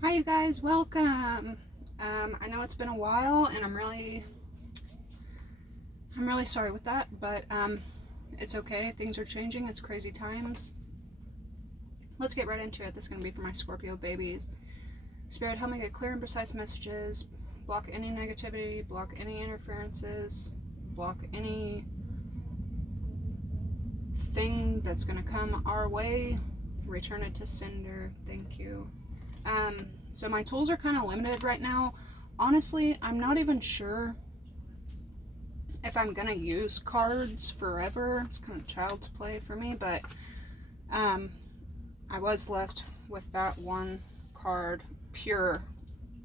Hi you guys, welcome. I know it's been a while and I'm really sorry with that, but it's okay. Things are changing. It's crazy times. Let's get right into it. This is going to be for my Scorpio babies. Spirit, help me get clear and precise messages. Block any negativity, block any interferences, block any thing that's going to come our way. Return it to sender. Thank you. So my tools are kind of limited right now. Honestly, I'm not even sure if I'm gonna use cards forever. It's kind of child's play for me, but I was left with that one card, Pure,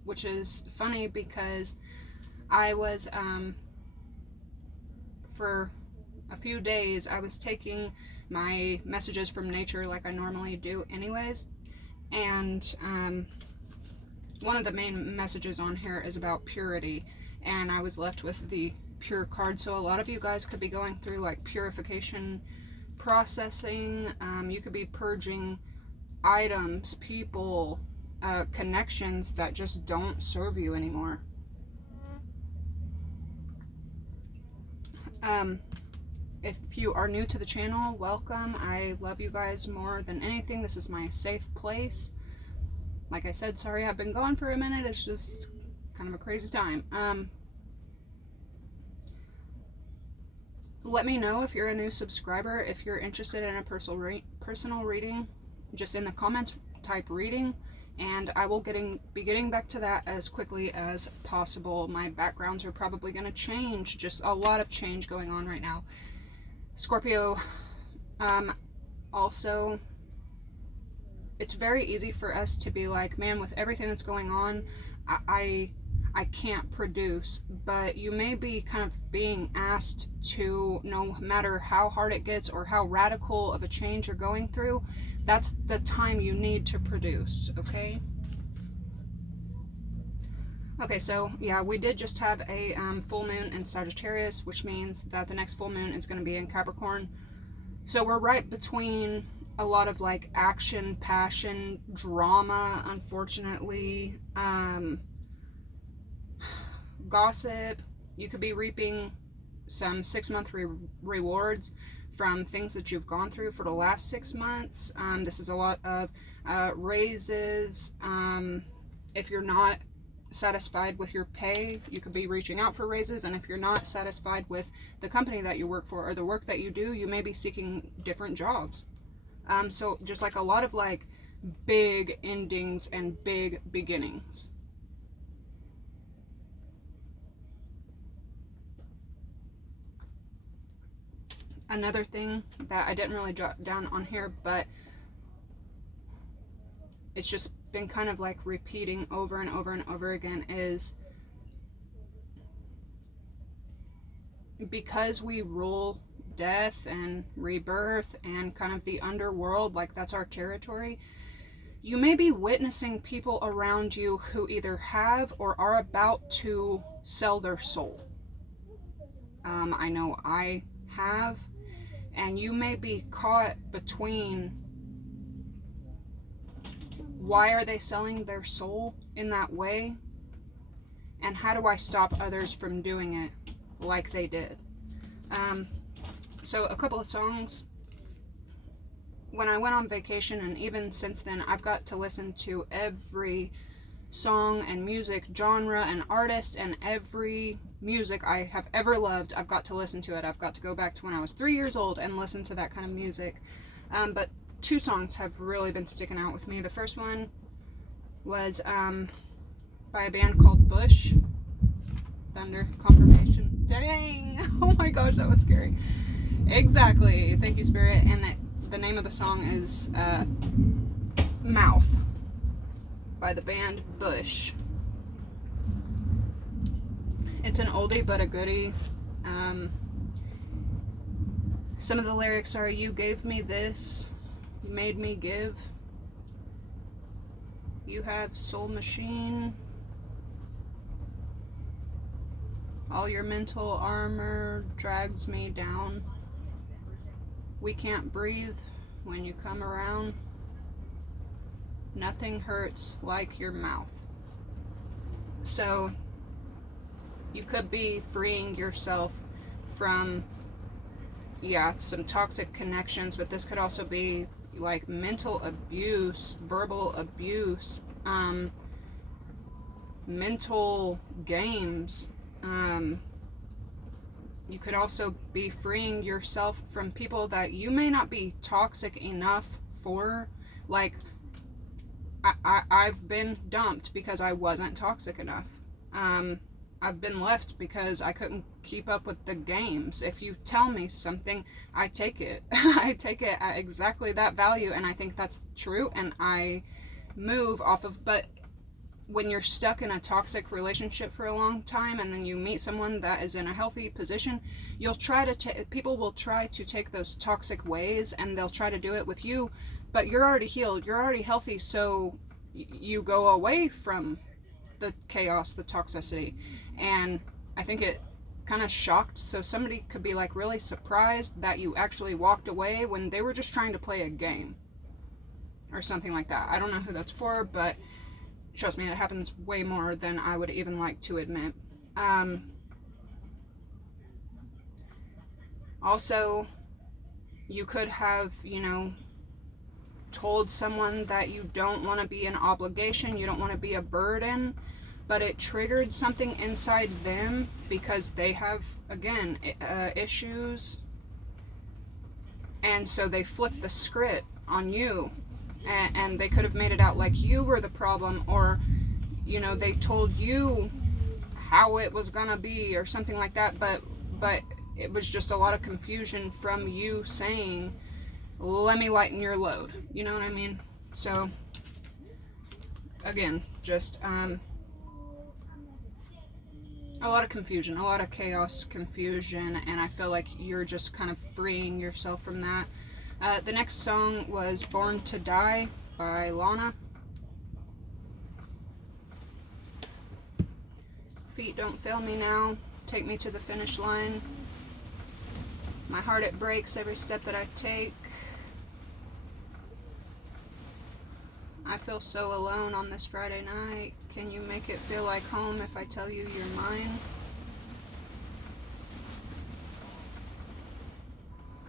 which is funny because I was for a few days I was taking my messages from nature like I normally do anyways, and one of the main messages on here is about purity, and I was left with the Pure card. So a lot of you guys could be going through like purification processing. You could be purging items, people, connections that just don't serve you anymore. If you are new to the channel, welcome. I love you guys more than anything. This is my safe place. Like I said, sorry I've been gone for a minute. It's just kind of a crazy time. Let me know if you're a new subscriber, if you're interested in a personal reading. Just in the comments, type reading, and I will be getting back to that as quickly as possible. My backgrounds are probably going to change. Just a lot of change going on right now. Scorpio, also, it's very easy for us to be like, man, with everything that's going on, I can't produce, but you may be kind of being asked to, no matter how hard it gets or how radical of a change you're going through, that's the time you need to produce, okay? Okay, so yeah, we did just have a full moon in Sagittarius, which means that the next full moon is going to be in Capricorn. So we're right between a lot of like action, passion, drama, unfortunately, gossip. You could be reaping some 6-month rewards from things that you've gone through for the last 6 months. This is a lot of raises. If you're not satisfied with your pay, you could be reaching out for raises, and if you're not satisfied with the company that you work for or the work that you do, you may be seeking different jobs. So just like a lot of like big endings and big beginnings. Another thing that I didn't really jot down on here, but it's just been kind of like repeating over and over and over again, is because we rule death and rebirth and kind of the underworld, like that's our territory, you may be witnessing people around you who either have or are about to sell their soul. I know I have, and you may be caught between, why are they selling their soul in that way, and how do I stop others from doing it like they did? So a couple of songs. When I went on vacation, and even since then, I've got to listen to every song and music genre and artist, and every music I have ever loved, I've got to listen to it. I've got to go back to when I was 3 years old and listen to that kind of music. But 2 songs have really been sticking out with me. The first one was by a band called Bush. Thunder, confirmation. Dang! Oh my gosh, that was scary. Exactly. Thank you, Spirit. And the name of the song is Mouth by the band Bush. It's an oldie but a goodie. Some of the lyrics are, you gave me this, you made me give, you have soul machine, all your mental armor drags me down, we can't breathe when you come around, Nothing hurts like your mouth. So you could be freeing yourself from, yeah, some toxic connections, but this could also be like mental abuse, verbal abuse, mental games. You could also be freeing yourself from people that you may not be toxic enough for. Like, I've been dumped because I wasn't toxic enough. I've been left because I couldn't keep up with the games. If you tell me something, I take it. I take it at exactly that value, and I think that's true, and I move off of. But when you're stuck in a toxic relationship for a long time, and then you meet someone that is in a healthy position, you'll try to people will try to take those toxic ways, and they'll try to do it with you, but you're already healed, you're already healthy, so you go away from the chaos, the toxicity. And I think it kind of shocked, so somebody could be like really surprised that you actually walked away when they were just trying to play a game or something like that. I don't know who that's for, but trust me, it happens way more than I would even like to admit. Also, you could have, told someone that you don't want to be an obligation, you don't want to be a burden, but it triggered something inside them because they have, again, issues, and so they flipped the script on you, and they could have made it out like you were the problem, or they told you how it was gonna be or something like that, but it was just a lot of confusion from you saying, let me lighten your load, you know what I mean? So again, just a lot of confusion, a lot of chaos, confusion, and I feel like you're just kind of freeing yourself from that. The next song was Born to Die by Lana. Feet don't fail me now, take me to the finish line. My heart, it breaks every step that I take. I feel so alone on this Friday night. Can you make it feel like home if I tell you you're mine?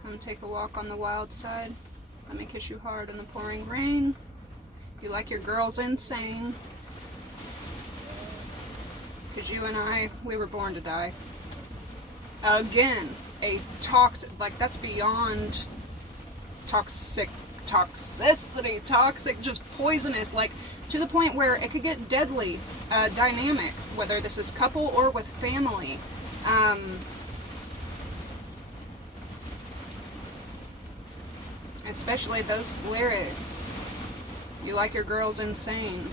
Come take a walk on the wild side. Let me kiss you hard in the pouring rain. You like your girls insane. 'Cause you and I, we were born to die. Again, a toxic, like that's beyond toxicity, toxic, just poisonous, like to the point where it could get deadly, dynamic, whether this is couple or with family. Especially those lyrics. You like your girls insane.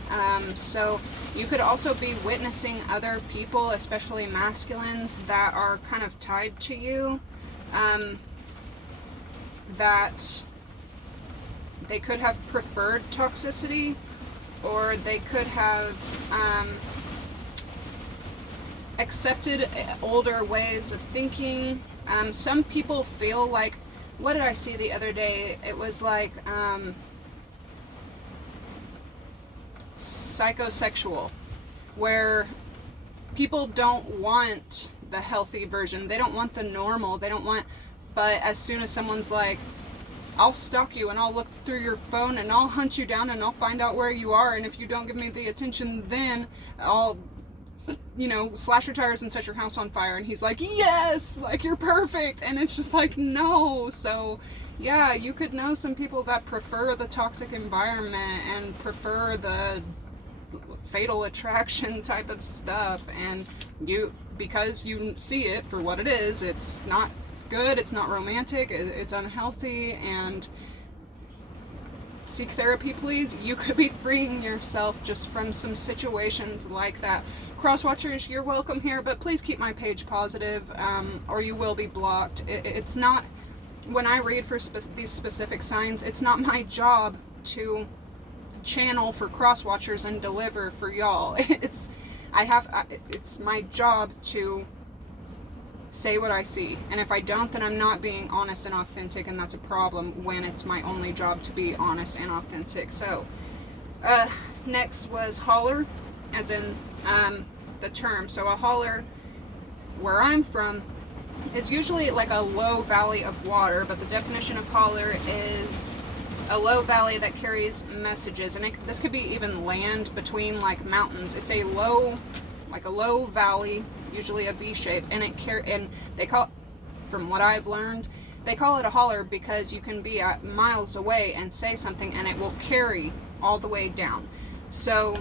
So you could also be witnessing other people, especially masculines, that are kind of tied to you, that they could have preferred toxicity, or they could have accepted older ways of thinking. Some people feel like, what did I see the other day? It was like psychosexual, where people don't want the healthy version, they don't want the normal, they don't want, but as soon as someone's like, I'll stalk you and I'll look through your phone and I'll hunt you down and I'll find out where you are, and if you don't give me the attention, then I'll slash your tires and set your house on fire. And he's like, yes, like you're perfect. And it's just like, no. So yeah, you could know some people that prefer the toxic environment and prefer the fatal attraction type of stuff, and because you see it for what it is, it's not good, it's not romantic, it's unhealthy, and seek therapy, please. You could be freeing yourself just from some situations like that. Crosswatchers, you're welcome here, but please keep my page positive, or you will be blocked. It's not, when I read for these specific signs, it's not my job to channel for crosswatchers and deliver for y'all. It's my job to say what I see, and if I don't, then I'm not being honest and authentic, and that's a problem when it's my only job to be honest and authentic. So Next was holler, as in the term. So a holler, where I'm from, is usually like a low valley of water, but the definition of holler is a low valley that carries messages, and this could be even land between like mountains. It's a low valley, usually a V shape, and and they call, from what I've learned, they call it a holler because you can be at miles away and say something and it will carry all the way down. So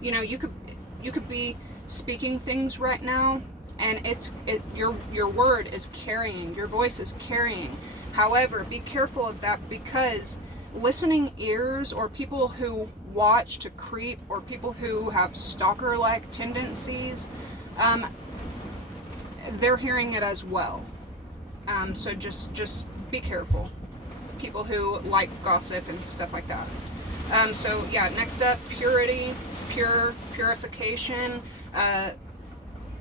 you know, you could be speaking things right now, and your word is carrying, your voice is carrying. However, be careful of that, because listening ears, or people who watch to creep, or people who have stalker-like tendencies, they're hearing it as well. So just be careful. People who like gossip and stuff like that. So yeah, next up, purity, purification.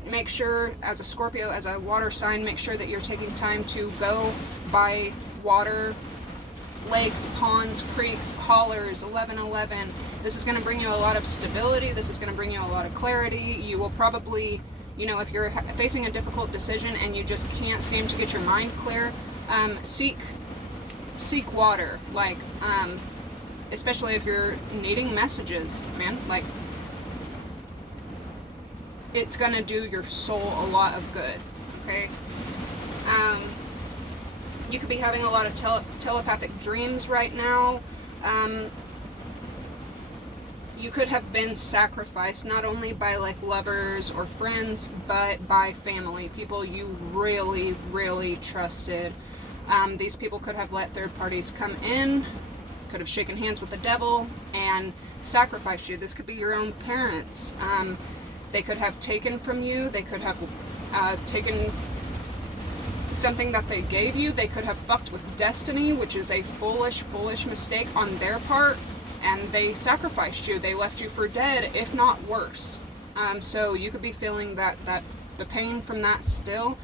Make sure, as a Scorpio, as a water sign, make sure that you're taking time to go by water, lakes, ponds, creeks, hollers, 1111. This is going to bring you a lot of stability. This is going to bring you a lot of clarity. You will probably, you know, if you're facing a difficult decision and you just can't seem to get your mind clear, seek water. Like, especially if you're needing messages, man. Like, it's gonna do your soul a lot of good. Okay. You could be having a lot of telepathic dreams right now. You could have been sacrificed, not only by like lovers or friends, but by family, people you really, really trusted. These people could have let third parties come in, could have shaken hands with the devil and sacrificed you. This could be your own parents. They could have taken from you. They could have taken something that they gave you. They could have fucked with destiny, which is a foolish mistake on their part, and they sacrificed you. They left you for dead, if not worse. So you could be feeling that the pain from that still,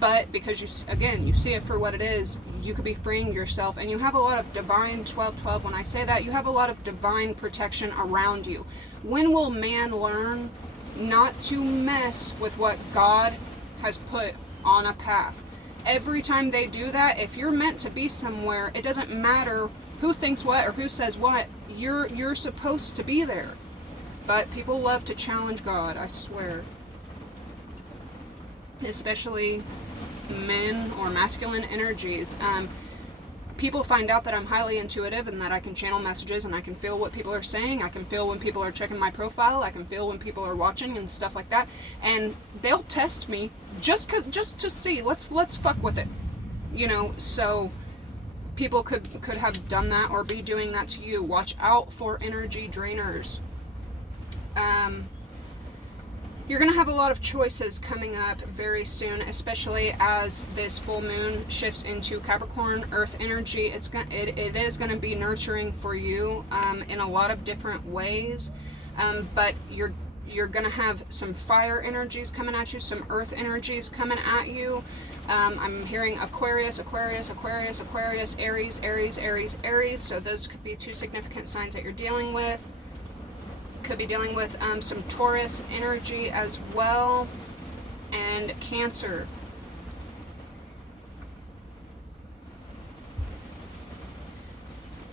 but because you see it for what it is, you could be freeing yourself, and you have a lot of divine 12-12. When I say that, you have a lot of divine protection around you. When will man learn not to mess with what God has put on a path? Every time they do that, if you're meant to be somewhere, it doesn't matter who thinks what or who says what, you're supposed to be there. But people love to challenge God, I swear. Especially men or masculine energies. People find out that I'm highly intuitive and that I can channel messages and I can feel what people are saying. I can feel when people are checking my profile. I can feel when people are watching and stuff like that. And they'll test me just to see. Let's fuck with it, you know. So people could have done that or be doing that to you. Watch out for energy drainers. You're going to have a lot of choices coming up very soon, especially as this full moon shifts into Capricorn Earth energy. It is going to be nurturing for you in a lot of different ways, but you're going to have some fire energies coming at you, some earth energies coming at you. I'm hearing Aquarius, Aries. So those could be two significant signs that you're dealing with. Could be dealing with some Taurus energy as well, and Cancer.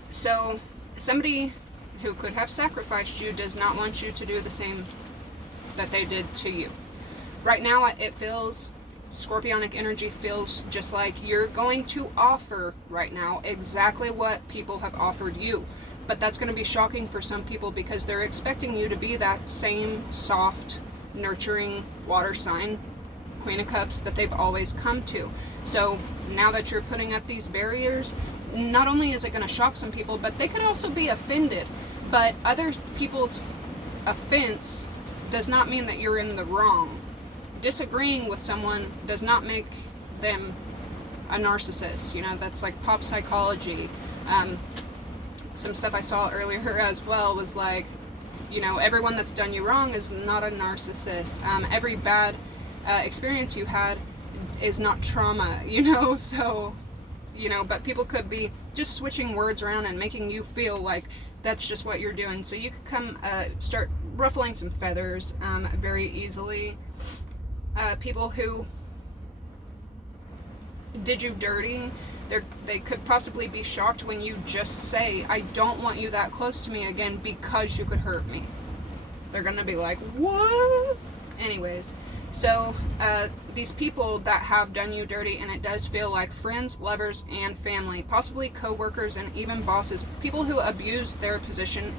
So somebody who could have sacrificed you does not want you to do the same that they did to you. Right now it feels, Scorpionic energy feels just like you're going to offer right now exactly what people have offered you. But that's going to be shocking for some people because they're expecting you to be that same soft, nurturing water sign, Queen of Cups, that they've always come to. So now that you're putting up these barriers, not only is it going to shock some people, but they could also be offended. But other people's offense does not mean that you're in the wrong. Disagreeing with someone does not make them a narcissist. You know, that's like pop psychology. Some stuff I saw earlier as well was like, you know, everyone that's done you wrong is not a narcissist. Every bad experience you had is not trauma, you know. So, you know, but people could be just switching words around and making you feel like that's just what you're doing. So you could come start ruffling some feathers very easily. People who did you dirty, they could possibly be shocked when you just say, I don't want you that close to me again because you could hurt me. They're gonna be like, what? Anyways, so these people that have done you dirty, and it does feel like friends, lovers, and family, possibly co-workers and even bosses, people who abused their position,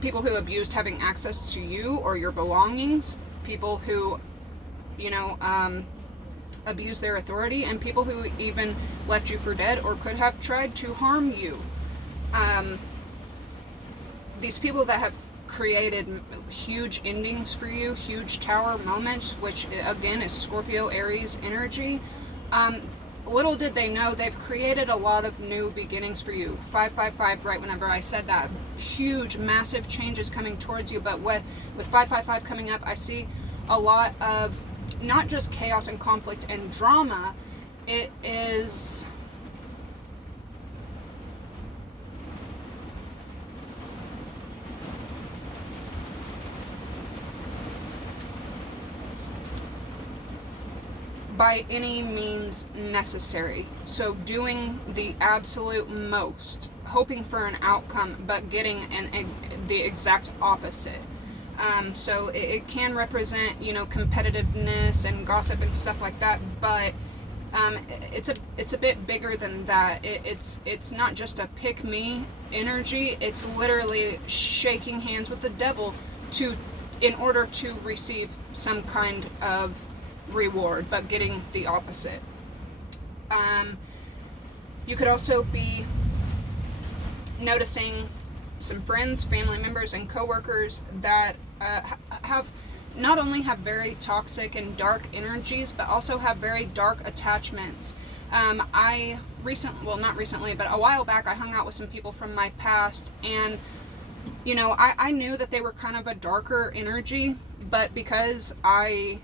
people who abused having access to you or your belongings, people who, you know, abuse their authority, and people who even left you for dead or could have tried to harm you. These people that have created huge endings for you, huge tower moments, which again is Scorpio, Aries energy. Little did they know they've created a lot of new beginnings for you. 555, right whenever I said that, huge, massive changes coming towards you. But with 555 coming up, I see a lot of not just chaos and conflict and drama. It is by any means necessary. So doing the absolute most, hoping for an outcome, but getting the exact opposite. So it can represent, you know, competitiveness and gossip and stuff like that, but it's a bit bigger than that. It's not just a pick me energy. It's literally shaking hands with the devil in order to receive some kind of reward, but getting the opposite. You could also be noticing some friends, family members, and coworkers that have not only have very toxic and dark energies, but also have very dark attachments. Not recently, but a while back, I hung out with some people from my past, and you know, I knew that they were kind of a darker energy, but because I'm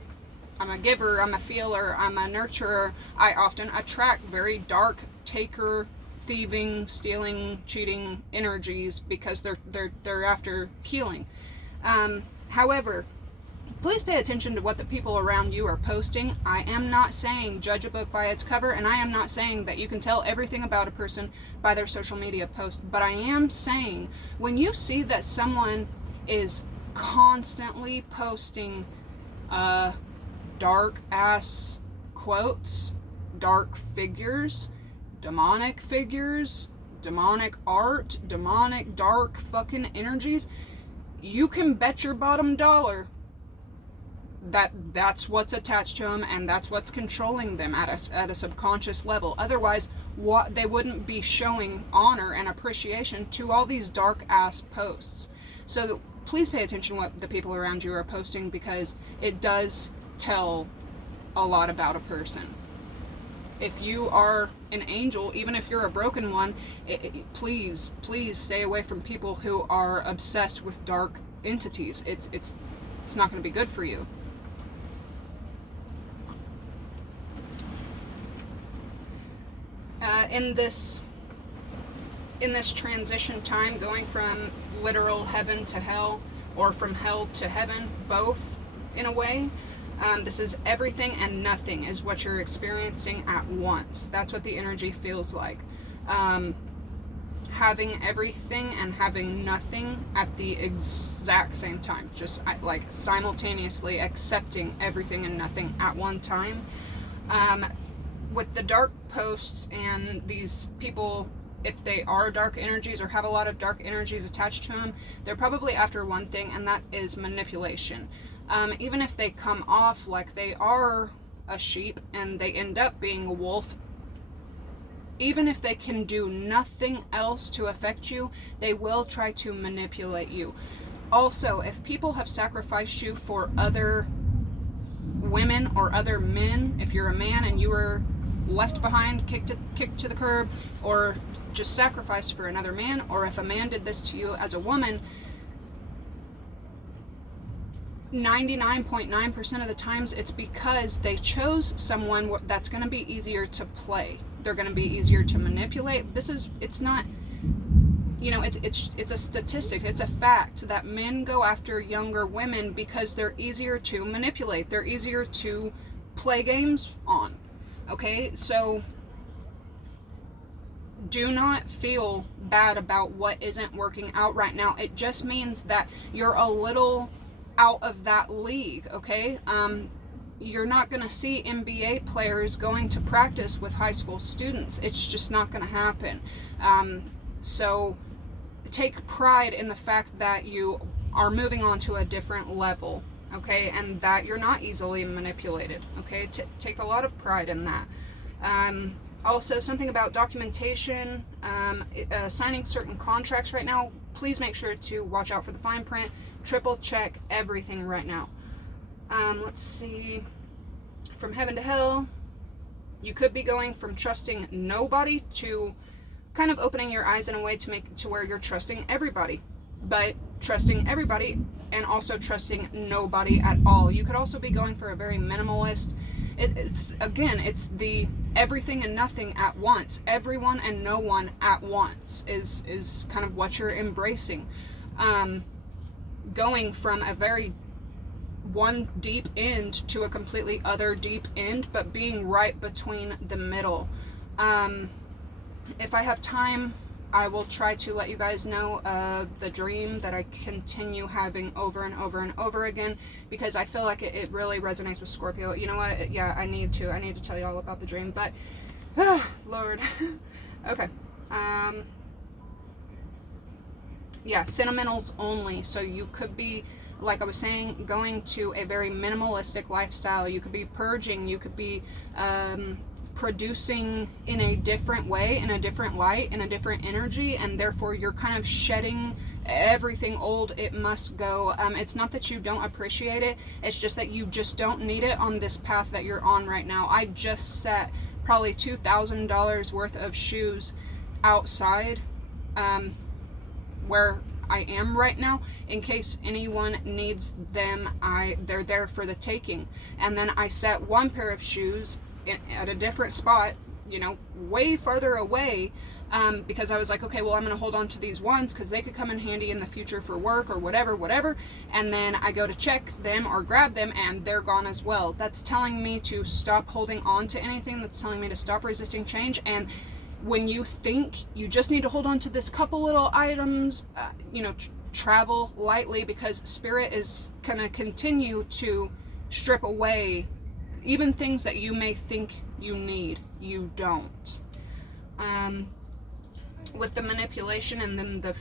a giver, I'm a feeler, I'm a nurturer, I often attract very dark, taker, thieving, stealing, cheating energies because they're after healing. However, please pay attention to what the people around you are posting. I am not saying judge a book by its cover, and I am not saying that you can tell everything about a person by their social media post, but I am saying when you see that someone is constantly posting dark ass quotes, dark figures, demonic art, demonic dark fucking energies, you can bet your bottom dollar that that's what's attached to them, and that's what's controlling them at a subconscious level. Otherwise, they wouldn't be showing honor and appreciation to all these dark ass posts. So please pay attention to what the people around you are posting, because it does tell a lot about a person. If you are an angel, even if you're a broken one, please stay away from people who are obsessed with dark entities. It's not going to be good for you. In this transition time, going from literal heaven to hell, or from hell to heaven, both in a way, this is everything and nothing is what you're experiencing at once. That's what the energy feels like. Having everything and having nothing at the exact same time. Just like simultaneously accepting everything and nothing at one time. With the dark posts and these people, if they are dark energies or have a lot of dark energies attached to them, they're probably after one thing, and that is manipulation. Even if they come off like they are a sheep and they end up being a wolf, even if they can do nothing else to affect you, they will try to manipulate you. Also, if people have sacrificed you for other women or other men, if you're a man and you were left behind, kicked to the curb, or just sacrificed for another man, or if a man did this to you as a woman, 99.9% of the times it's because they chose someone that's going to be easier to play. They're going to be easier to manipulate. It's not you know, it's a statistic, it's a fact that men go after younger women because they're easier to manipulate, they're easier to play games on. Okay, so do not feel bad about what isn't working out right now. It just means that you're a little out of that league. Okay, you're not going to see NBA players going to practice with high school students. It's just not going to happen. So take pride in the fact that you are moving on to a different level, okay, and that you're not easily manipulated, okay? Take a lot of pride in that. Also, something about documentation, signing certain contracts right now, please make sure to watch out for the fine print, triple check everything right now. Let's see, from heaven to hell, you could be going from trusting nobody to kind of opening your eyes in a way to make it to where you're trusting everybody, but trusting everybody and also trusting nobody at all. You could also be going for a very minimalist. It's the everything and nothing at once, everyone and no one at once is kind of what you're embracing. Going from a very one deep end to a completely other deep end, but being right between the middle. If I have time, I will try to let you guys know the dream that I continue having over and over and over again, because I feel like it really resonates with Scorpio. You know what? Yeah, I need to tell you all about the dream, but Lord. Okay. Yeah, sentimentals only. So you could be, like I was saying, going to a very minimalistic lifestyle. You could be purging. You could be producing in a different way, in a different light, in a different energy, and therefore you're kind of shedding everything old. It must go. It's not that you don't appreciate it, it's just that you just don't need it on this path that you're on right now. I just set probably $2,000 worth of shoes outside where I am right now, in case anyone needs them. They're there for the taking. And then I set one pair of shoes at a different spot, you know, way farther away, because I was like, okay, well, I'm going to hold on to these ones because they could come in handy in the future for work or whatever. And then I go to check them or grab them and they're gone as well. That's telling me to stop holding on to anything. That's telling me to stop resisting change. And when you think you just need to hold on to this couple little items, you know, travel lightly, because Spirit is going to continue to strip away even things that you may think you need. You don't. With the manipulation and then the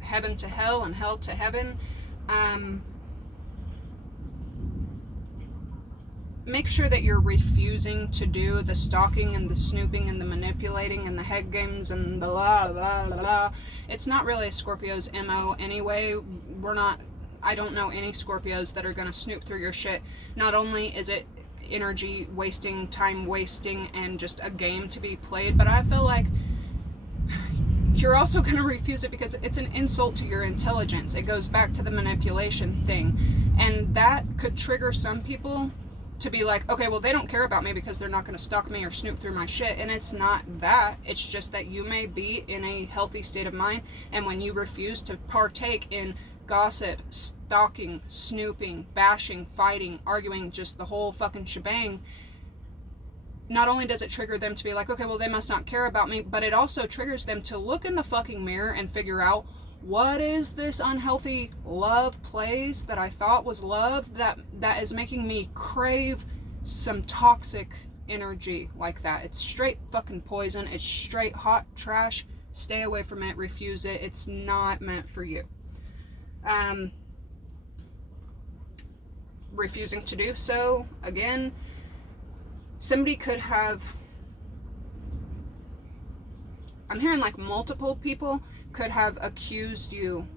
heaven to hell and hell to heaven, make sure that you're refusing to do the stalking and the snooping and the manipulating and the head games and the la la la la. It's not really a Scorpio's MO anyway. I don't know any Scorpios that are going to snoop through your shit. Not only is it energy wasting, time wasting, and just a game to be played, but I feel like you're also going to refuse it because it's an insult to your intelligence. It goes back to the manipulation thing, and that could trigger some people to be like, okay, well, they don't care about me because they're not going to stalk me or snoop through my shit. And it's not that. It's just that you may be in a healthy state of mind, and when you refuse to partake in gossip, stalking, snooping, bashing, fighting, arguing, just the whole fucking shebang, not only does it trigger them to be like, okay, well, they must not care about me, but it also triggers them to look in the fucking mirror and figure out, what is this unhealthy love place that I thought was love that is making me crave some toxic energy like that? It's straight fucking poison. It's straight hot trash. Stay away from it. Refuse it. It's not meant for you. Refusing to do so, again, somebody could have, I'm hearing like multiple people could have accused you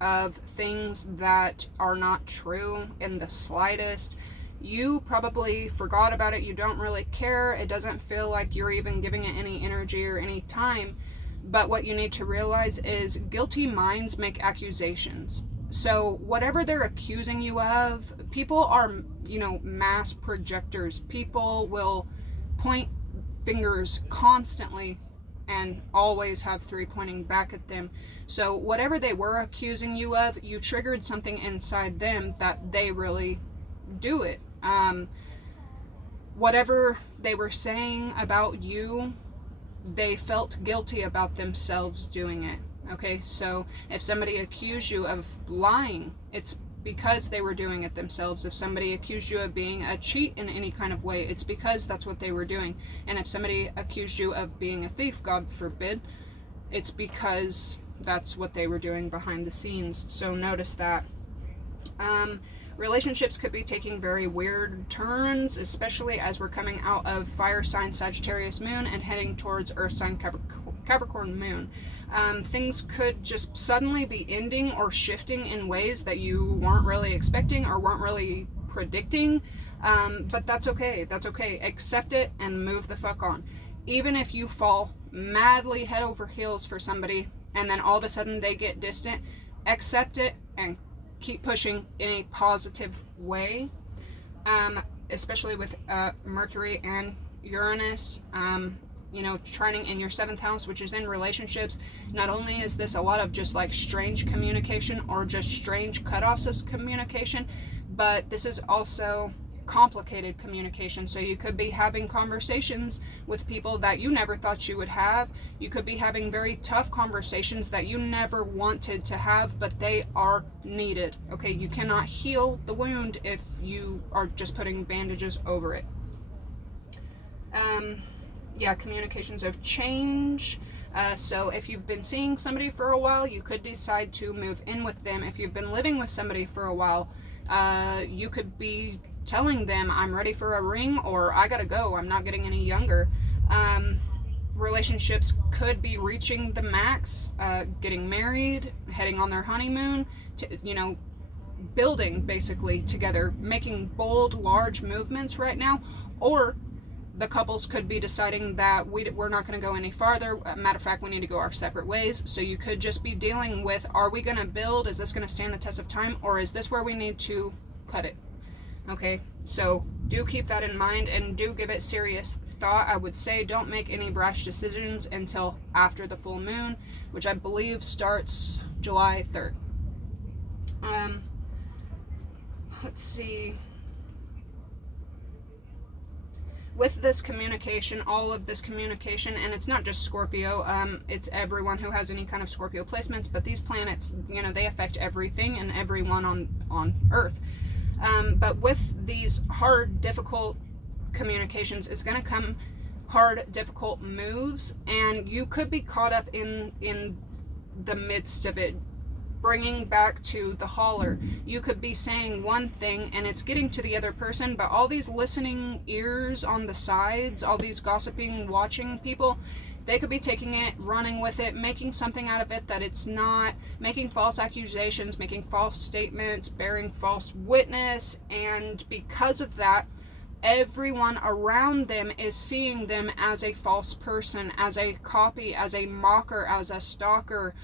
of things that are not true in the slightest. You probably forgot about it. You don't really care. It doesn't feel like you're even giving it any energy or any time. But what you need to realize is guilty minds make accusations. So whatever they're accusing you of, people are, you know, mass projectors. People will point fingers constantly and always have 3 pointing back at them. So whatever they were accusing you of, you triggered something inside them that they really do it. Whatever they were saying about you, they felt guilty about themselves doing it. Okay, so if somebody accused you of lying, it's because they were doing it themselves. If somebody accused you of being a cheat in any kind of way, it's because that's what they were doing. And if somebody accused you of being a thief, God forbid, it's because that's what they were doing behind the scenes. So notice that. Relationships could be taking very weird turns, especially as we're coming out of fire sign Sagittarius moon and heading towards earth sign Capricorn moon. Things could just suddenly be ending or shifting in ways that you weren't really expecting or weren't really predicting. But that's okay. That's okay. Accept it and move the fuck on. Even if you fall madly head over heels for somebody and then all of a sudden they get distant, accept it and keep pushing in a positive way. Especially with Mercury and Uranus, trining in your 7th house, which is in relationships. Not only is this a lot of just like strange communication or just strange cutoffs of communication, but this is also complicated communication. So you could be having conversations with people that you never thought you would have. You could be having very tough conversations that you never wanted to have, but they are needed. Okay, you cannot heal the wound if you are just putting bandages over it. Communications of change. So if you've been seeing somebody for a while, you could decide to move in with them. If you've been living with somebody for a while, you could be telling them, I'm ready for a ring, or I gotta go, I'm not getting any younger. Relationships could be reaching the max, getting married, heading on their honeymoon, building basically together, making bold, large movements right now. Or the couples could be deciding that we're not going to go any farther. Matter of fact, we need to go our separate ways. So you could just be dealing with, are we going to build? Is this going to stand the test of time? Or is this where we need to cut it? Okay, so do keep that in mind and do give it serious thought. I would say don't make any brash decisions until after the full moon, which I believe starts July 3rd. Let's see. With this communication, all of this communication, and it's not just Scorpio, it's everyone who has any kind of Scorpio placements, but these planets, they affect everything and everyone on Earth. But with these hard, difficult communications, it's going to come hard, difficult moves, and you could be caught up in the midst of it, bringing back to the holler. You could be saying one thing and it's getting to the other person, but all these listening ears on the sides, all these gossiping, watching people, they could be taking it, running with it, making something out of it that it's not, making false accusations, making false statements, bearing false witness, and because of that, everyone around them is seeing them as a false person, as a copy, as a mocker, as a stalker.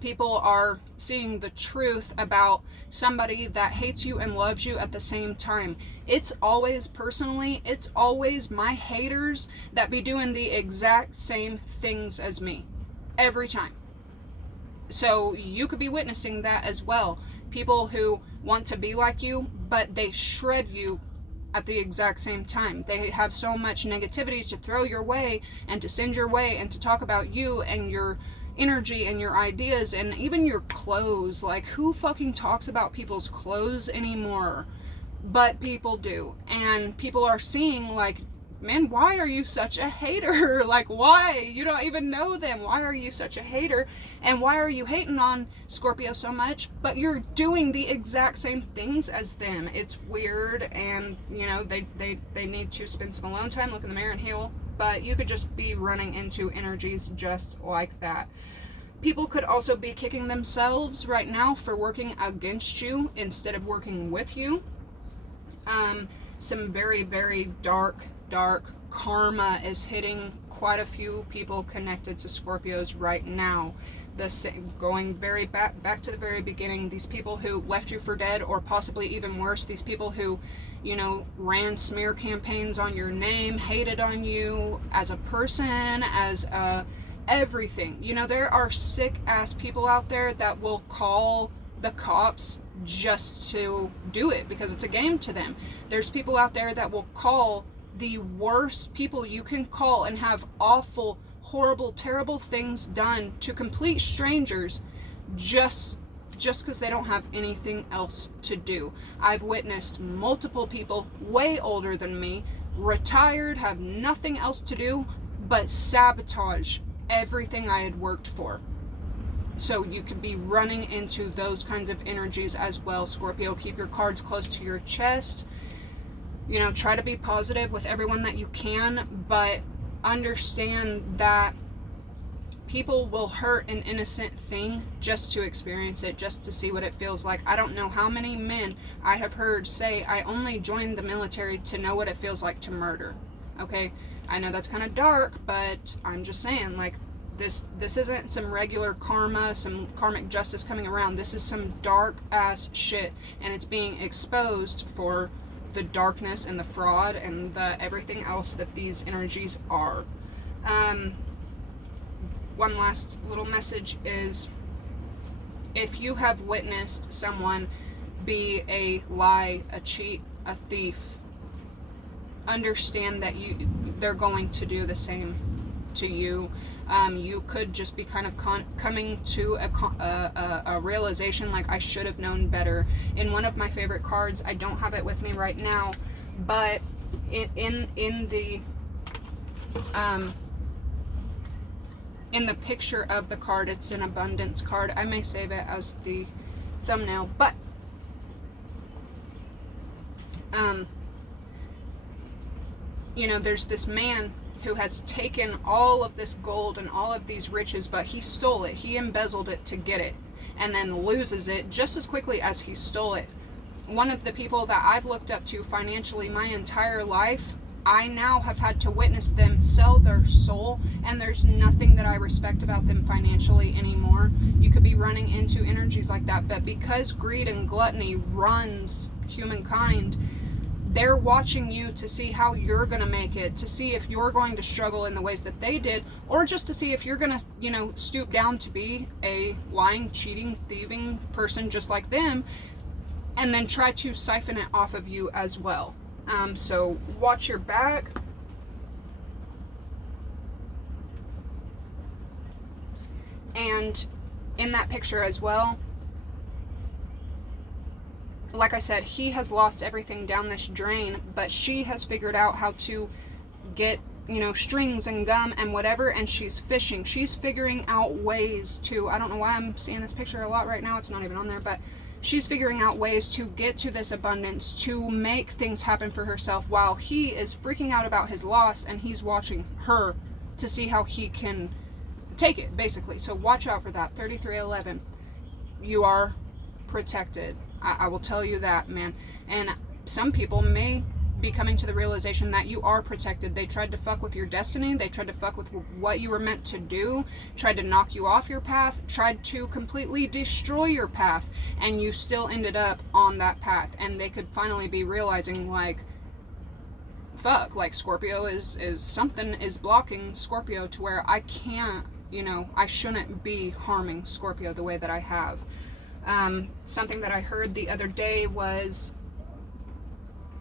People are seeing the truth about somebody that hates you and loves you at the same time. It's always, personally, it's always my haters that be doing the exact same things as me. Every time. So you could be witnessing that as well. People who want to be like you, but they shred you at the exact same time. They have so much negativity to throw your way and to send your way and to talk about you and your energy and your ideas and even your clothes. Like, who fucking talks about people's clothes anymore? But people do, and people are seeing, like, man, why are you such a hater? Like, why? You don't even know them. Why are you such a hater? And why are you hating on Scorpio so much? But you're doing the exact same things as them. It's weird, and they need to spend some alone time, look in the mirror and heal. But you could just be running into energies just like that. People could also be kicking themselves right now for working against you instead of working with you. Some very, very dark karma is hitting quite a few people connected to Scorpios right now. going very back to the very beginning, these people who left you for dead, or possibly even worse, these people who, you know, ran smear campaigns on your name, hated on you as a person, as everything. You know, there are sick ass people out there that will call the cops just to do it because it's a game to them. There's people out there that will call the worst people you can call and have awful, horrible, terrible things done to complete strangers just because they don't have anything else to do. I've witnessed multiple people way older than me, retired, have nothing else to do but sabotage everything I had worked for. So you could be running into those kinds of energies as well, Scorpio. Keep your cards close to your chest. You know, try to be positive with everyone that you can, but understand that people will hurt an innocent thing just to experience it, just to see what it feels like. I don't know how many men I have heard say, I only joined the military to know what it feels like to murder. Okay? I know that's kind of dark, but I'm just saying, like, this isn't some regular karma, some karmic justice coming around. This is some dark ass shit, and it's being exposed for the darkness and the fraud and the everything else that these energies are. One last little message is, if you have witnessed someone be a lie, a cheat, a thief, understand that they're going to do the same to you. You could just be kind of coming to a realization, like, I should have known better. In one of my favorite cards, I don't have it with me right now, but in the picture of the card, it's an abundance card. I may save it as the thumbnail, but you know, there's this man who has taken all of this gold and all of these riches, but he stole it. He embezzled it to get it, and then loses it just as quickly as he stole it. One of the people that I've looked up to financially my entire life, I now have had to witness them sell their soul, and there's nothing that I respect about them financially anymore. You could be running into energies like that, but because greed and gluttony runs humankind, they're watching you to see how you're going to make it, to see if you're going to struggle in the ways that they did, or just to see if you're going to, you know, stoop down to be a lying, cheating, thieving person just like them, and then try to siphon it off of you as well. So watch your back. And in that picture as well, like I said, he has lost everything down this drain, but she has figured out how to get, you know, strings and gum and whatever, and she's fishing. She's figuring out ways to, I don't know why I'm seeing this picture a lot right now, it's not even on there, but she's figuring out ways to get to this abundance, to make things happen for herself, while he is freaking out about his loss, and he's watching her to see how he can take it, basically. So watch out for that. 3311. You are protected. I will tell you that, man. And some people may be coming to the realization that you are protected. They tried to fuck with your destiny. They tried to fuck with what you were meant to do, tried to knock you off your path, tried to completely destroy your path, and you still ended up on that path. And they could finally be realizing, like, fuck, like, Scorpio is something is blocking Scorpio to where I can't, you know, I shouldn't be harming Scorpio the way that I have. Something that I heard the other day was,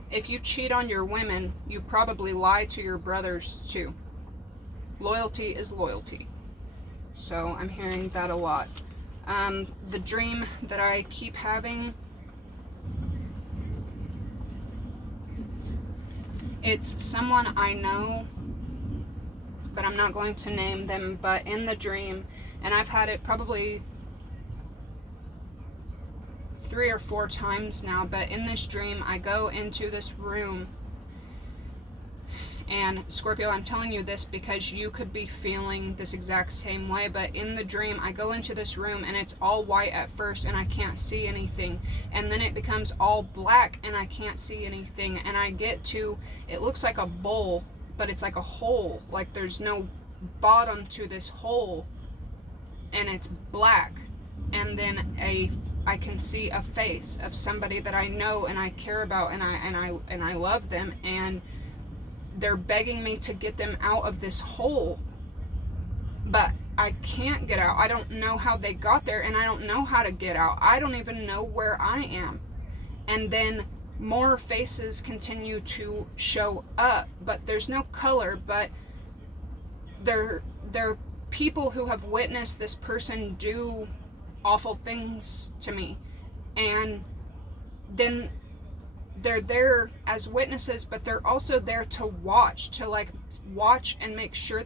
if you cheat on your women, you probably lie to your brothers too. Loyalty is loyalty. So I'm hearing that a lot. The dream that I keep having, it's someone I know, but I'm not going to name them, but in the dream, and I've had it probably 3 or 4 times now, but in this dream, I go into this room, and Scorpio, I'm telling you this because you could be feeling this exact same way, but in the dream, I go into this room, and it's all white at first, and I can't see anything, and then it becomes all black, and I can't see anything, and I get to, it looks like a bowl, but it's like a hole, like there's no bottom to this hole, and it's black, and then I can see a face of somebody that I know and I care about, and I love them, and they're begging me to get them out of this hole, but I can't get out. I don't know how they got there, and I don't know how to get out. I don't even know where I am. And then more faces continue to show up, but there's no color, but they're people who have witnessed this person do awful things to me, and then they're there as witnesses, but they're also there to watch and make sure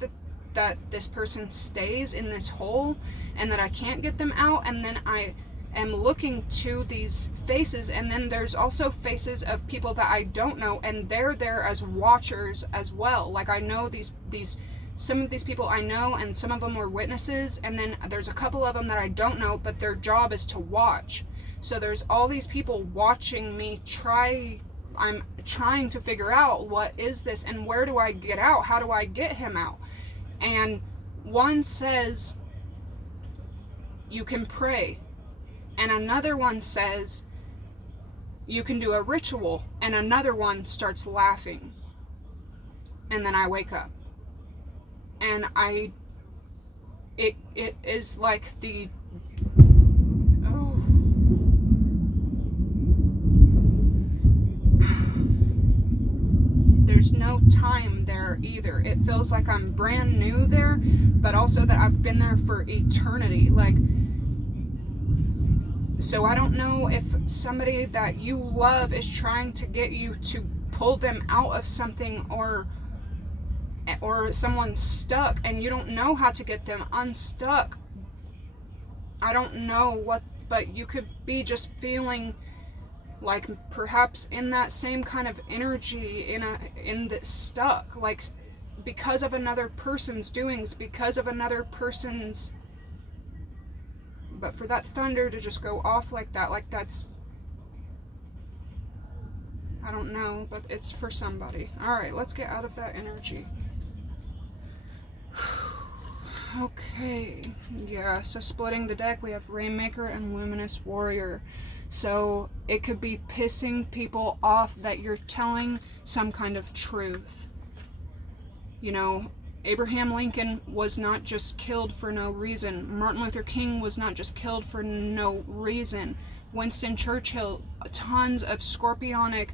that this person stays in this hole and that I can't get them out. And then I am looking to these faces, and then there's also faces of people that I don't know, and they're there as watchers as well. Like, I know some of these people I know, and some of them were witnesses, and then there's a couple of them that I don't know, but their job is to watch. So there's all these people watching me I'm trying to figure out, what is this, and where do I get out? How do I get him out? And one says, you can pray. And another one says, you can do a ritual. And another one starts laughing. And then I wake up. And it is like there's no time there either. It feels like I'm brand new there, but also that I've been there for eternity. Like, so I don't know if somebody that you love is trying to get you to pull them out of something, or someone's stuck and you don't know how to get them unstuck. I don't know what, but you could be just feeling like perhaps in that same kind of energy, in the stuck, like because of another person's doings, because of another person's. But for that thunder to just go off like that's, I don't know, but it's for somebody. All right, let's get out of that energy. Okay, yeah, so splitting the deck, we have Rainmaker and Luminous Warrior. So it could be pissing people off that you're telling some kind of truth. You know, Abraham Lincoln was not just killed for no reason. Martin Luther King was not just killed for no reason. Winston Churchill, tons of scorpionic,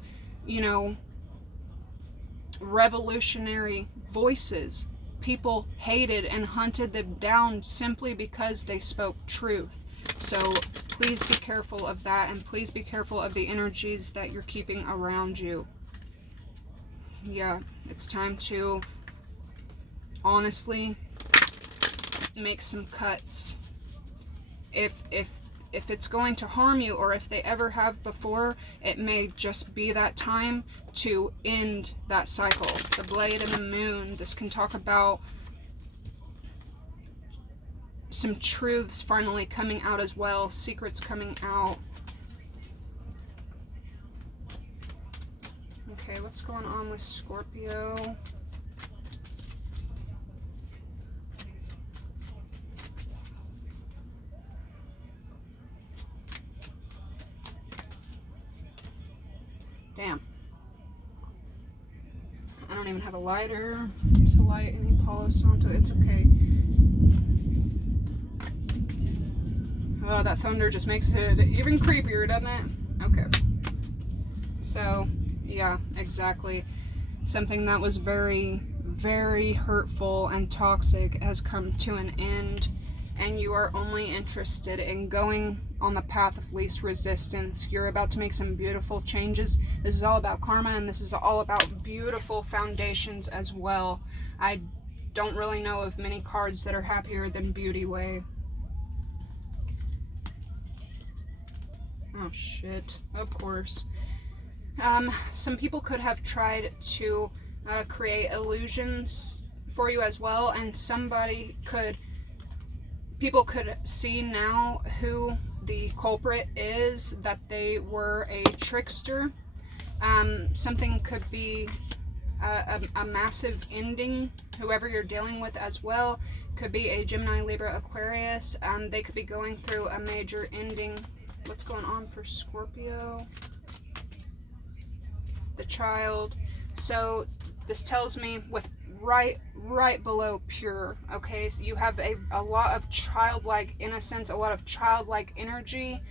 revolutionary voices. People hated and hunted them down simply because they spoke truth. So please be careful of that, and please be careful of the energies that you're keeping around you. Yeah, it's time to honestly make some cuts. If it's going to harm you, or if they ever have before, it may just be that time to end that cycle. The Blade and the Moon, this can talk about some truths finally coming out as well, secrets coming out. Okay, what's going on with Scorpio? Damn. I don't even have a lighter to light any Palo Santo. It's okay. Oh, that thunder just makes it even creepier, doesn't it? Okay. So, yeah, exactly. Something that was very, very hurtful and toxic has come to an end, and you are only interested in going on the path of least resistance. You're about to make some beautiful changes. This is all about karma, and this is all about beautiful foundations as well. I don't really know of many cards that are happier than Beauty Way. Oh shit, of course. Some people could have tried to create illusions for you as well, and people could see now who the culprit is, that they were a trickster. Something could be a massive ending. Whoever you're dealing with as well could be a Gemini, Libra, Aquarius. They could be going through a major ending. What's going on for Scorpio? The child. So this tells me with right below pure, okay, so you have a lot of childlike innocence, a lot of childlike energy.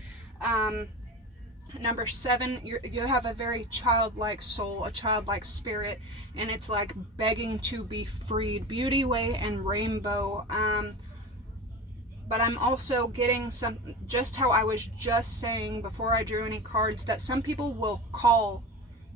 Number 7, you have a very childlike soul, a childlike spirit, and it's like begging to be freed. Beauty, way, and rainbow. But I'm also getting some, just how I was just saying before I drew any cards, that some people will call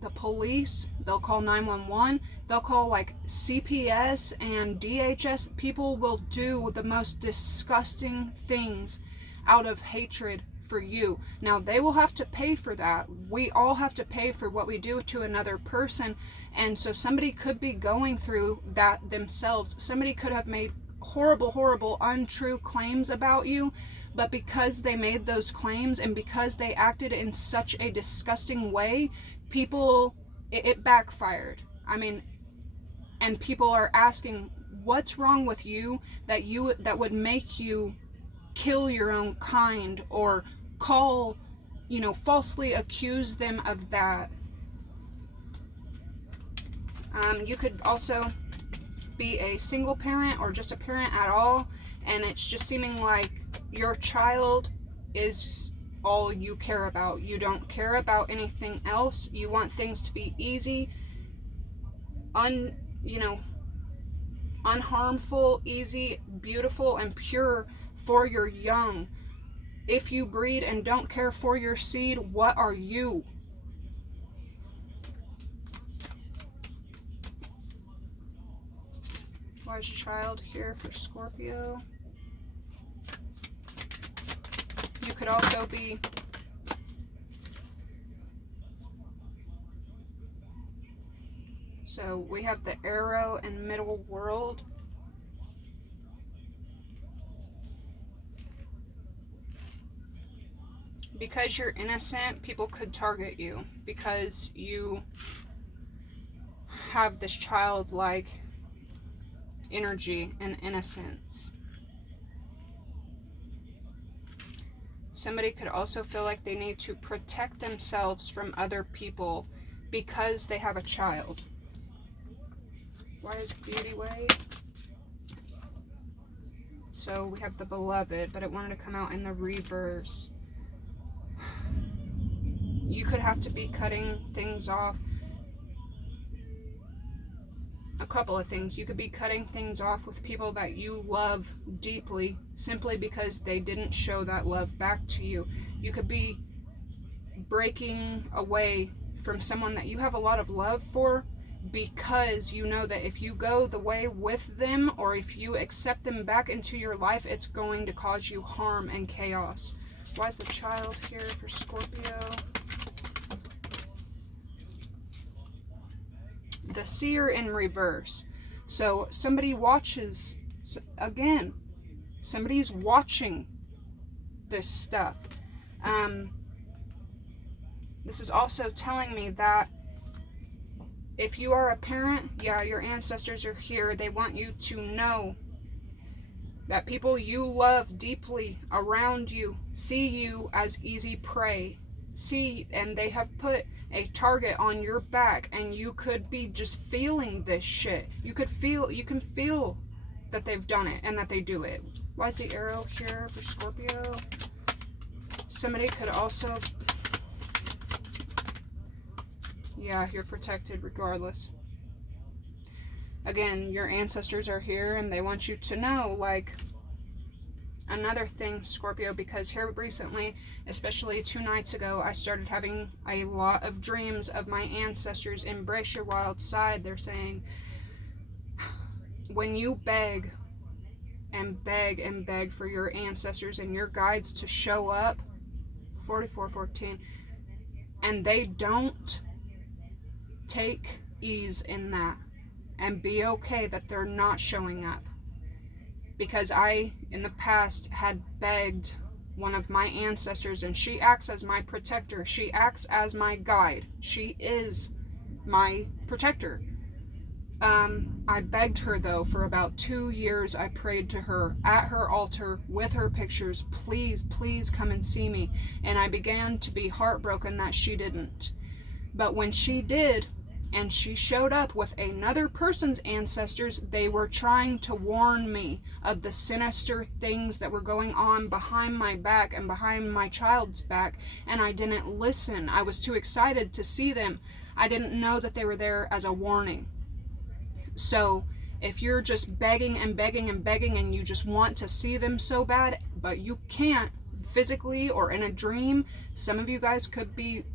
the police, they'll call 911, they'll call like CPS and DHS. People will do the most disgusting things out of hatred for you. Now, they will have to pay for that. We all have to pay for what we do to another person. And so somebody could be going through that themselves. Somebody could have made horrible, untrue claims about you. But because they made those claims and because they acted in such a disgusting way, people, it backfired. I mean, and people are asking, what's wrong with you that would make you kill your own kind, or call, falsely accuse them of that. You could also be a single parent or just a parent at all, and it's just seeming like your child is all you care about. You don't care about anything else. You want things to be easy, unharmful, easy, beautiful, and pure for your young. If you breed and don't care for your seed, what are you? Wise child here for Scorpio. You could also be so we have the arrow and middle world. Because you're innocent, people could target you because you have this childlike energy and innocence. Somebody could also feel like they need to protect themselves from other people because they have a child. Why is beauty way? So we have the beloved, but it wanted to come out in the reverse. You could have to be cutting things off. A couple of things. You could be cutting things off with people that you love deeply simply because they didn't show that love back to you. You could be breaking away from someone that you have a lot of love for because you know that if you go the way with them, or if you accept them back into your life, it's going to cause you harm and chaos. Why is the child here for Scorpio? The seer in reverse. So somebody watches, again, somebody's watching this stuff. This is also telling me that if you are a parent, yeah, your ancestors are here. They want you to know that people you love deeply around you see you as easy prey. And they have put a target on your back, and you could be just feeling this shit. You can feel that they've done it and that they do it. Why is the arrow here for Scorpio? Somebody could also, yeah, you're protected regardless. Again, your ancestors are here and they want you to know, like, another thing, Scorpio, because here recently, especially 2 nights ago, I started having a lot of dreams of my ancestors. Embrace your wild side, they're saying. When you beg and beg and beg for your ancestors and your guides to show up, 4414, and they don't, take ease in that and be okay that they're not showing up. Because I, in the past, had begged one of my ancestors, and she acts as my protector. She acts as my guide. She is my protector. I begged her, though, for about 2 years. I prayed to her at her altar with her pictures, please, please come and see me. And I began to be heartbroken that she didn't. But when she did, and she showed up with another person's ancestors, they were trying to warn me of the sinister things that were going on behind my back and behind my child's back, and I didn't listen. I was too excited to see them. I didn't know that they were there as a warning. So if you're just begging and begging and begging and you just want to see them so bad, but you can't physically or in a dream, some of you guys could be,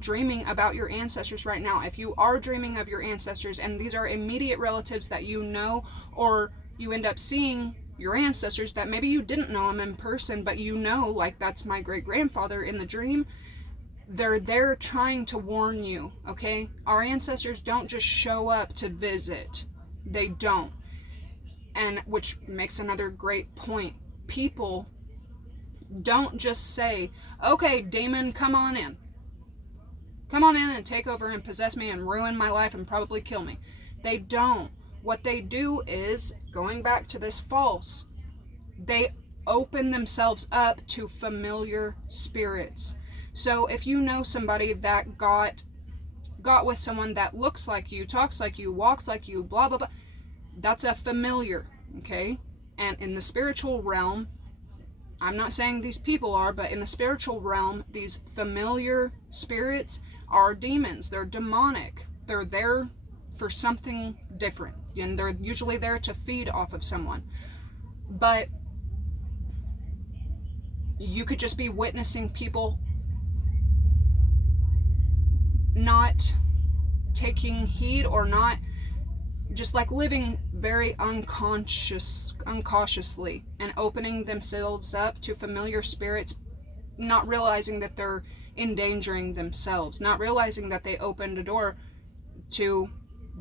dreaming about your ancestors right now. If you are dreaming of your ancestors and these are immediate relatives that you know, or you end up seeing your ancestors that maybe you didn't know them in person, but like, that's my great-grandfather in the dream, they're there trying to warn you, okay? Our ancestors don't just show up to visit. They don't. And which makes another great point. People don't just say, okay, demon, come on in. Come on in and take over and possess me and ruin my life and probably kill me. They don't. What they do is, going back to this false, they open themselves up to familiar spirits. So if you know somebody that got with someone that looks like you, talks like you, walks like you, blah, blah, blah, that's a familiar, okay? And in the spiritual realm, I'm not saying these people are, but in the spiritual realm, these familiar spirits are demons. They're demonic. They're there for something different, and they're usually there to feed off of someone. But you could just be witnessing people not taking heed, or not, just like living very uncautiously and opening themselves up to familiar spirits, not realizing that they're endangering themselves, not realizing that they opened a door to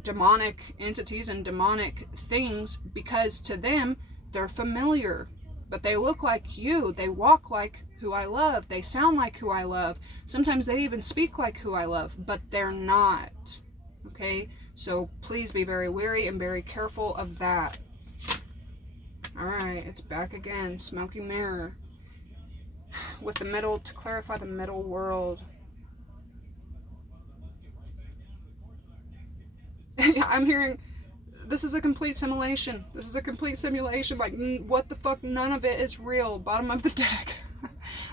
demonic entities and demonic things, because to them they're familiar, but they look like you, they walk like who I love, they sound like who I love, sometimes they even speak like who I love, but they're not, okay? So please be very wary and very careful of that. Alright, it's back again, smoky mirror with the middle, to clarify the middle world. Yeah, I'm hearing, this is a complete simulation. This is a complete simulation. Like, what the fuck? None of it is real. Bottom of the deck.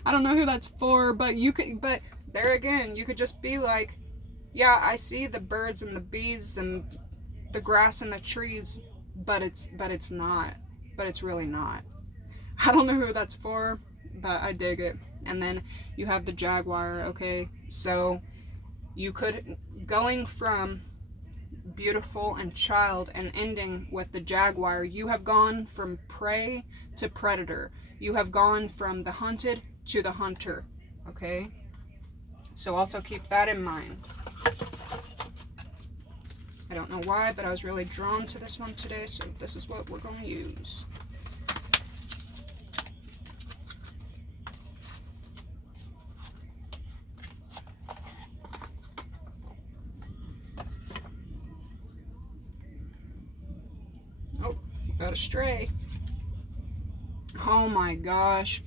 I don't know who that's for, but but there again, you could just be like, yeah, I see the birds and the bees and the grass and the trees, but it's not. But it's really not. I don't know who that's for, but I dig it. And then you have the jaguar, okay? So you could, going from beautiful and child and ending with the jaguar, you have gone from prey to predator. You have gone from the hunted to the hunter, okay? So also keep that in mind. I don't know why, but I was really drawn to this one today, so this is what we're going to use. Oh, got a stray. Oh my gosh.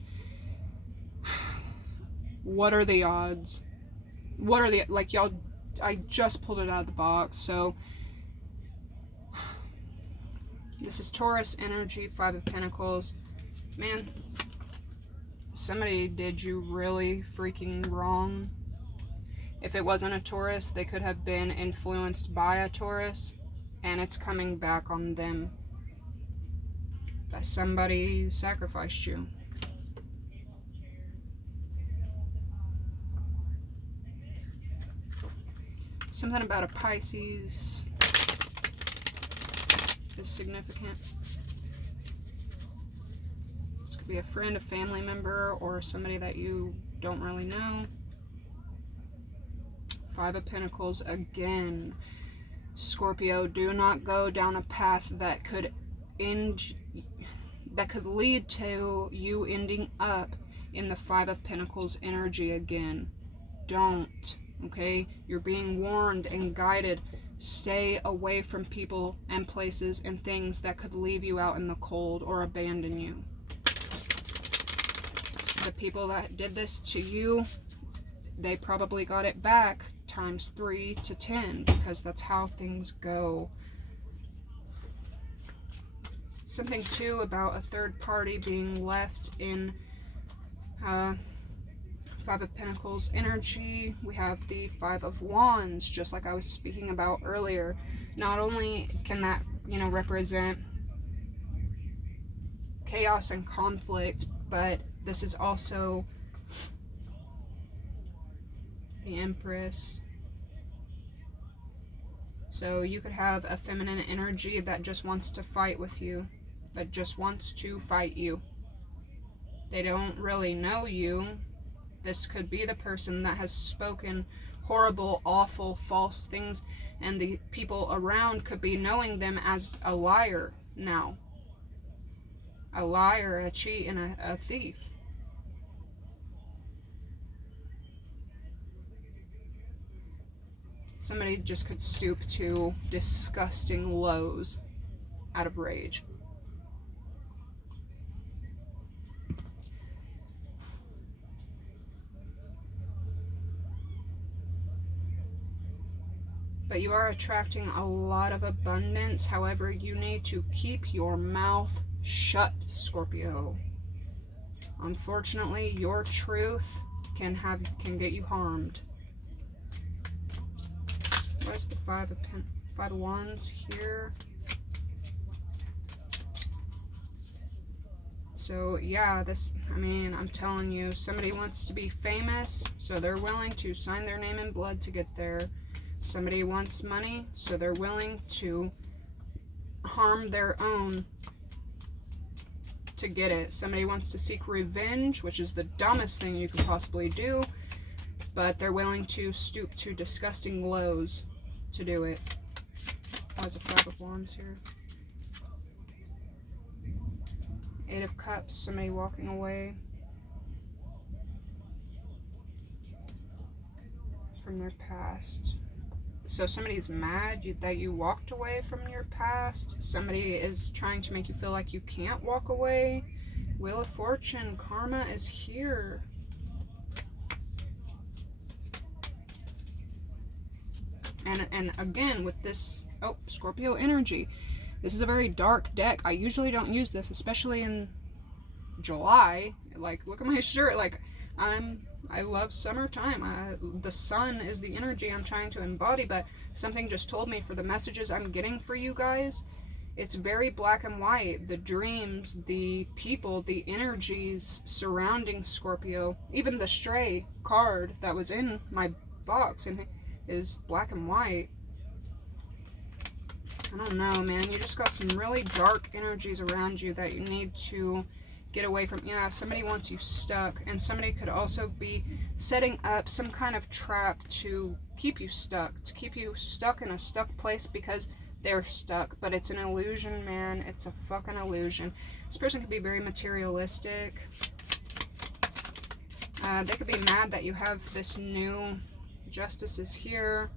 What are the odds? What are the, like, y'all, I just pulled it out of the box, so this is Taurus energy, 5 of Pentacles. Man, somebody did you really freaking wrong. If it wasn't a Taurus, they could have been influenced by a Taurus, and it's coming back on them. That somebody sacrificed you. Something about a Pisces is significant. This could be a friend, a family member, or somebody that you don't really know. 5 of Pentacles again. Scorpio, do not go down a path that could lead to you ending up in the 5 of Pentacles energy again. Don't. Okay, you're being warned and guided Stay away from people and places and things that could leave you out in the cold or abandon you. The people that did this to you, they probably got it back times 3 to 10, because that's how things go. Something too about a third party being left in Five of Pentacles energy. We have the Five of Wands, just like I was speaking about earlier. Not only can that, represent chaos and conflict, but this is also the Empress. So you could have a feminine energy that just wants to fight with you, that just wants to fight you. They don't really know you. This could be the person that has spoken horrible, awful, false things, and the people around could be knowing them as a liar now. A liar, a cheat, and a thief. Somebody just could stoop to disgusting lows out of rage. But you are attracting a lot of abundance. However, you need to keep your mouth shut, Scorpio. Unfortunately, your truth can get you harmed. Where's the Five of Wands here? So yeah, I'm telling you, somebody wants to be famous, so they're willing to sign their name in blood to get there. Somebody wants money, so they're willing to harm their own to get it. Somebody wants to seek revenge, which is the dumbest thing you could possibly do, but they're willing to stoop to disgusting lows to do it. There's a Five of Wands here. Eight of Cups, somebody walking away from their past. So somebody's mad that you walked away from your past. Somebody is trying to make you feel like you can't walk away. Wheel of Fortune, karma is here. And again, with this, Scorpio energy, this is a very dark deck. I usually don't use this, especially in July. Like, look at my shirt. Like, I love summertime. The sun is the energy I'm trying to embody, but something just told me for the messages I'm getting for you guys, it's very black and white. The dreams, the people, the energies surrounding Scorpio, even the stray card that was in my box and is black and white. I don't know, man. You just got some really dark energies around you that you need to get away from. Yeah, somebody wants you stuck, and somebody could also be setting up some kind of trap to keep you stuck, in a stuck place because they're stuck. But it's an illusion, man. It's a fucking illusion. This person could be very materialistic. They could be mad that you have this new Justice is here.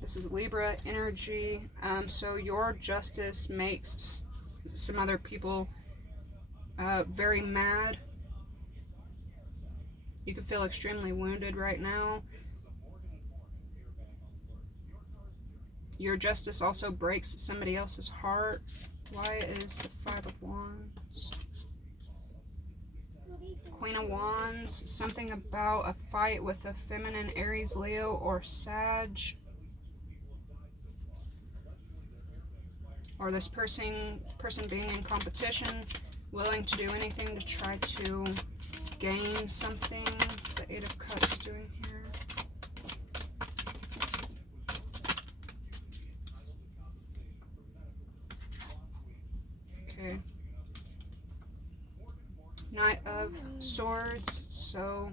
This is Libra energy. So your justice makes some other people very mad. You can feel extremely wounded right now. Your justice also breaks somebody else's heart. Why is the Five of Wands? Queen of Wands, something about a fight with a feminine Aries, Leo, or Sag. Or this person being in competition, willing to do anything to try to gain something. What's the Eight of Cups doing here? Okay. Knight of Swords. So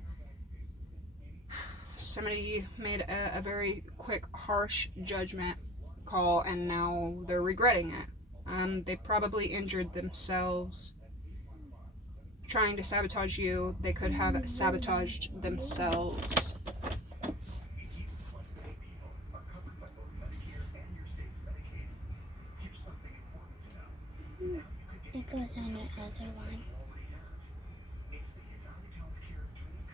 somebody made a very quick, harsh judgment call, and now they're regretting it. They probably injured themselves trying to sabotage you. They could have sabotaged themselves. other one.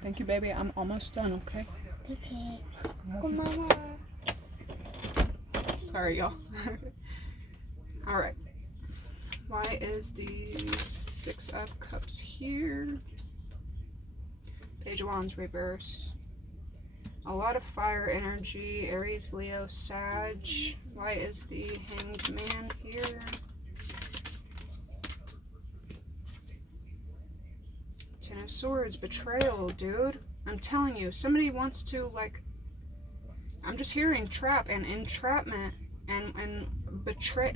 Thank you, baby. I'm almost done, okay? Okay. Go, Mama. Sorry, y'all. Alright. Why is the Six of Cups here? Page of Wands reverse. A lot of fire energy. Aries, Leo, Sag. Why is the Hanged Man here? Ten of Swords. Betrayal, dude. I'm telling you, somebody wants to, like... I'm just hearing trap and entrapment and betray.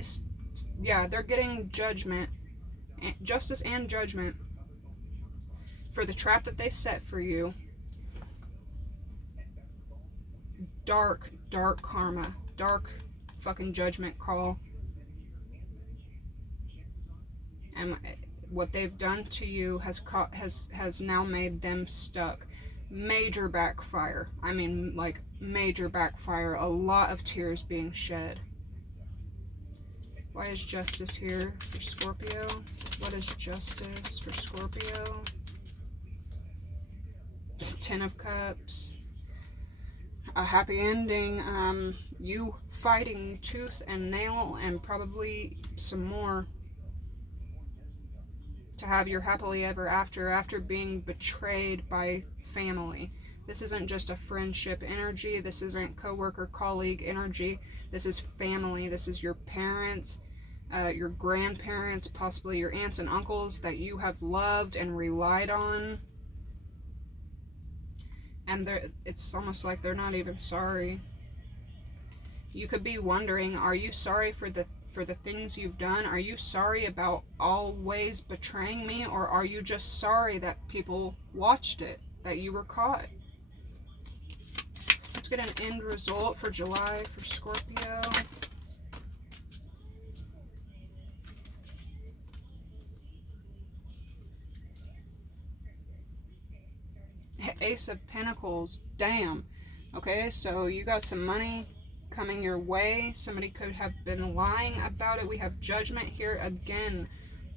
Yeah, they're getting judgment. Justice and judgment for the trap that they set for you. Dark, dark karma. Dark fucking judgment call. And what they've done to you has now made them stuck. Major backfire. I mean, like, major backfire. A lot of tears being shed. Why is justice here for Scorpio? What is justice for Scorpio? Ten of Cups. A happy ending. You fighting tooth and nail and probably some more to have your happily ever after being betrayed by family. This isn't just a friendship energy. This isn't coworker, colleague energy. This is family. This is your parents, your grandparents, possibly your aunts and uncles that you have loved and relied on. And it's almost like they're not even sorry. You could be wondering, are you sorry for the things you've done? Are you sorry about always betraying me? Or are you just sorry that people watched it, that you were caught? Let's get an end result for July for Scorpio. Ace of Pentacles. Damn. Okay, so you got some money coming your way. Somebody could have been lying about it. We have judgment here again,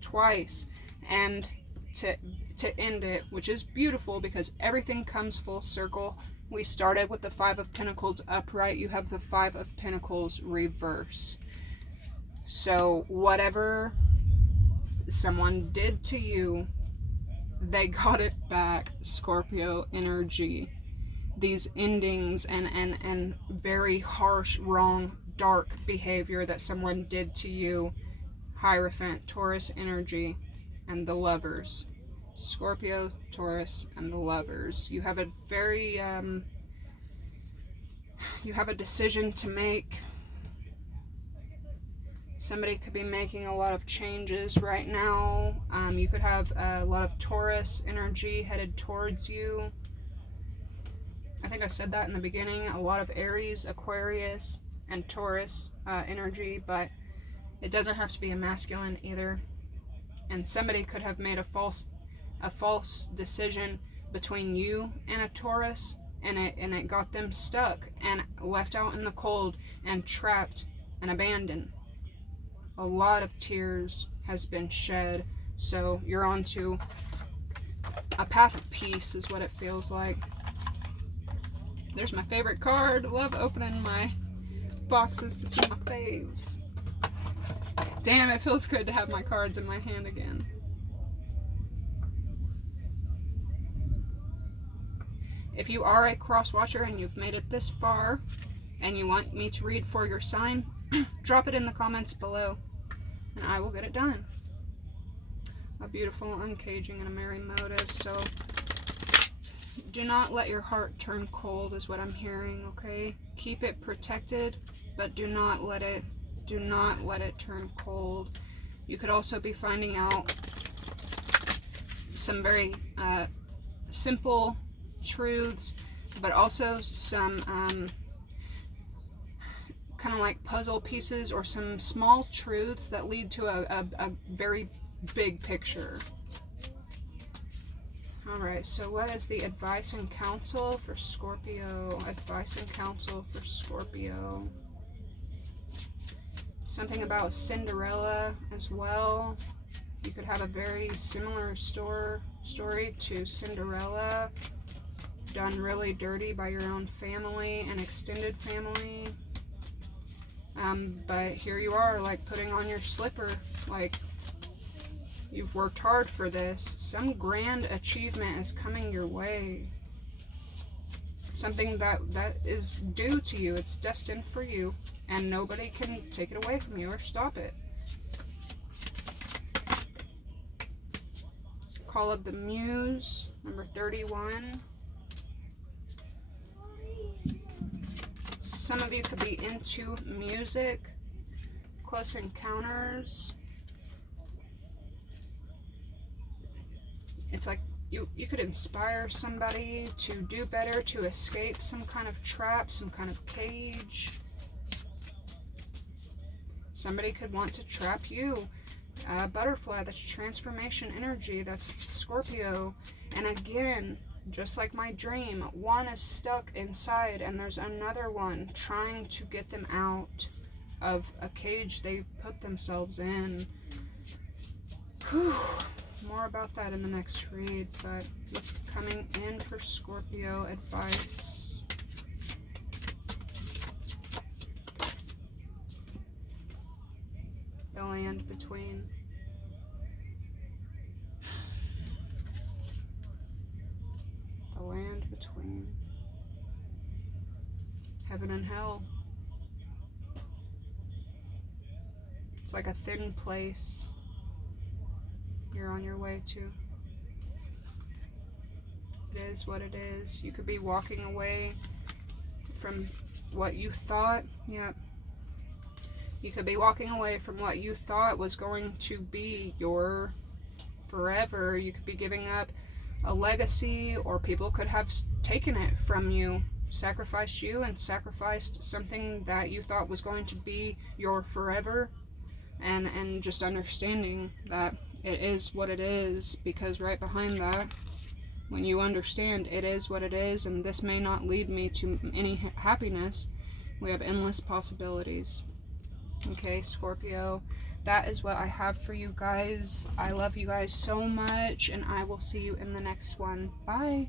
twice. And to end it, which is beautiful because everything comes full circle. We started with the Five of Pentacles upright. You have the Five of Pentacles reverse. So whatever someone did to you, they got it back. Scorpio energy. These endings and very harsh, wrong, dark behavior that someone did to you. Hierophant, Taurus energy, and the Lovers. Scorpio, Taurus, and the Lovers. You have a very, you have a decision to make. Somebody could be making a lot of changes right now. You could have a lot of Taurus energy headed towards you. I think I said that in the beginning. A lot of Aries, Aquarius, and Taurus energy, but it doesn't have to be a masculine either. And somebody could have made a false decision between you and a Taurus, and it got them stuck and left out in the cold and trapped and abandoned. A lot of tears has been shed, so you're on to a path of peace is what it feels like. There's my favorite card. Love opening my boxes to see my faves. Damn, it feels good to have my cards in my hand again. If you are a cross watcher and you've made it this far and you want me to read for your sign, drop it in the comments below and I will get it done. A beautiful uncaging and a merry motive. So do not let your heart turn cold is what I'm hearing, okay? Keep it protected, but do not let it turn cold. You could also be finding out some very simple truths, but also some kind of like puzzle pieces or some small truths that lead to a very big picture. Alright, so what is the advice and counsel for Scorpio? Advice and counsel for Scorpio. Something about Cinderella as well. You could have a very similar story to Cinderella, done really dirty by your own family and extended family. But here you are, like, putting on your slipper, like, you've worked hard for this. Some grand achievement is coming your way. Something that is due to you. It's destined for you, and nobody can take it away from you or stop it. Call of the Muse, number 31. Some of you could be into music, close encounters. It's like you could inspire somebody to do better, to escape some kind of trap, some kind of cage. Somebody could want to trap you. Butterfly, that's transformation energy, that's Scorpio. And again, just like my dream, one is stuck inside and there's another one trying to get them out of a cage they put themselves in. Whew. More about that in the next read, but what's coming in for Scorpio advice? The land between. The land between heaven and hell. It's like a thin place you're on your way to. It is what it is. You could be walking away from what you thought. Yep. You could be walking away from what you thought was going to be your forever. You could be giving up a legacy, or people could have taken it from you, sacrificed you, and sacrificed something that you thought was going to be your forever. And just understanding that it is what it is, because right behind that, when you understand it is what it is, and this may not lead me to any happiness, we have endless possibilities. Okay, Scorpio, that is what I have for you guys. I love you guys so much, and I will see you in the next one. Bye.